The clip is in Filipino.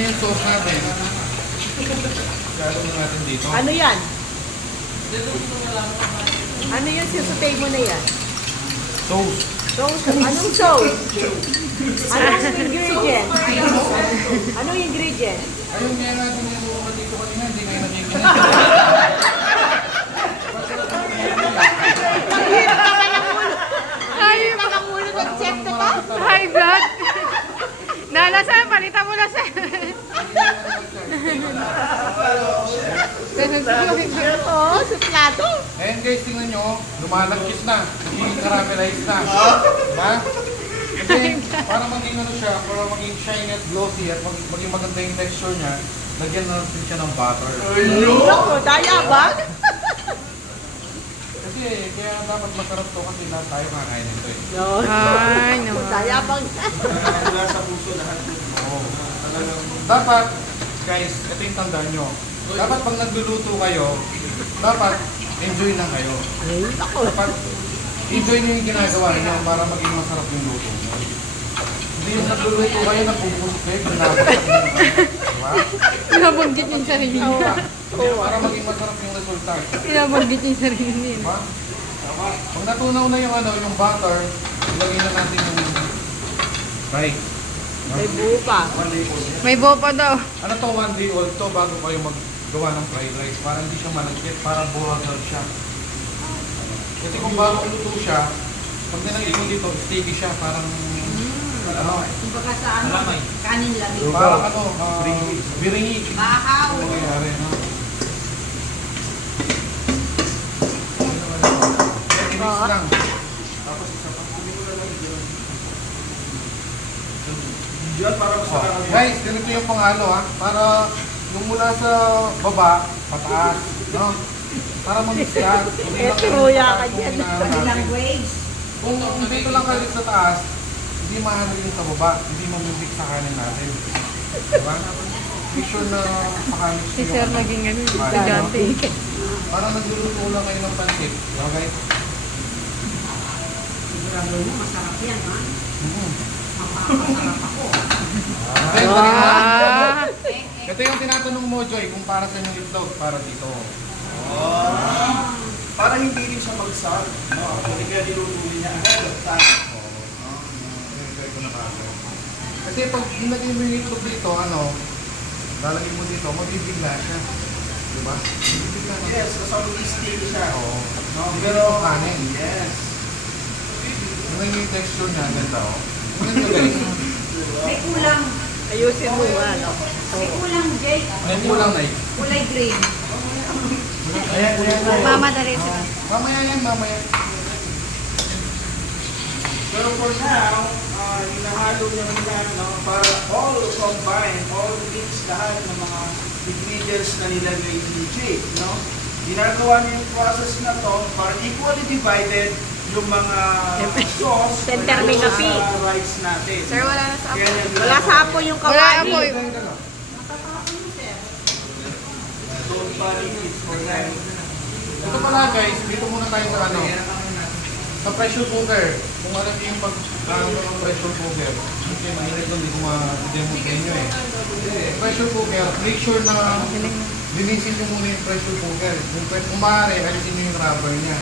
na yung sauce natin. Galo na natin dito. Ano yan? Ano yung sisutay mo na yan? Sauce. Sauce? Anong sauce? Anong ingredient? Anong ingredient? Ayun kaya natin yung suka dito kanina, hindi kayo nakikinig. Ay, makamulo ng check na ba? High blood. Nana, sir, palitan mo na, sir. Oo, sa plato. Ayan guys, tingnan nyo, lumalagkit na. Nagiging caramelized na. Diba? Kasi para maging ano siya, para maging shiny at glossy at maging maganda yung texture niya, lagyan na natin siya ng butter. Naku, daya ba? Kasi kaya dapat masarap to kasi lahat tayo kakain nito eh. No. Ay, naman. Daya bang? Mula sa puso lahat. Oo. Talagang, dapat, guys, ito yung tandaan nyo. Dapat pag nagluluto kayo, dapat enjoy lang kayo. Ay, naku. Dapat enjoy nyo yung ginagawa nyo para maging masarap yung luto nyo. Hindi yung nagluluto kayo, nagpupusok kayo, ginagawa nyo. Diba? Pinabanggit yung sarili niya. Para maging masarap yung resulta. Pinabanggit yung sarili niya. Diba? Pag natunaw na yung ano, yung butter, ilagay na natin yung rice. May buo pa. May bopa daw. Ano to, 1 day old to bago kayo maggawa ng fried rice para hindi siya malagkit, para buhagal siya. Kasi kung bago luto siya, pag nilagay mo dito, sticky siya, parang ano, Kumbaga sa ano, kanin lamig. parang ano, biringi. Bahaw. Ano nangyari, no? Mix lang. Tapos isa pa. Yan para masarap. Guys, ganito yung panghalo ha. Para yung mula sa baba, pataas. No? Para mamix yan. Hindi lang Truya ka yung dyan. inaano Body natin. language. Kung dito lang kayo sa taas, hindi mahalo yung sa baba. Hindi mamimix sa kanin natin. Diba? Make sure na makamix Si sir naging ano, estudyante. Parang nagluluto lang kayo ng pancit. Diba guys? Sigurado mo, masarap yan, ha? Mapapasarap ako. Ah. Ito yung tinatanong mo, Joy, kung para sa yung itlog, para dito. Para hindi rin siya magsal. No? Kasi kaya nilutuloy niya ang lagtan. Enjoy ko na kasi. Kasi pag nilagay mo yung itlog dito, ano, lalagay mo dito, mabibigla siya. Diba? Mabibigla na. Yes, kasi mag-steam siya. Oo. No? Pero kanin. Yes. Yung yung texture niya, ganda oh. Ang ganda guys. May kulang. Ayusin mo ano. May kulang, Jake. May kulang na eh. Kulay green. Ayan. Mama dali sir. Mamaya yan, mamaya. Pero for now, hinahalo niya nila no, para all combine, all mix lahat ng mga ingredients na nilagay ni Jake. No? Ginagawa niya yung process na to para equally divided yung mga sauce Center may sa kapi. rice natin. Sir, wala na sa Kaya niya Wala sa apo yung Wala kawali. apoy. Don't panic, it's for them. Ito pala guys, dito muna tayo sa ano. Sa pressure cooker. Kung alam niyo yung pag-ano ng pressure cooker. Kasi mahirap doon, hindi ko ma-demo sa inyo eh. Pressure cooker, make sure na linisin nyo muna yung pressure cooker. Kung maaari, alisin nyo yung rubber niya.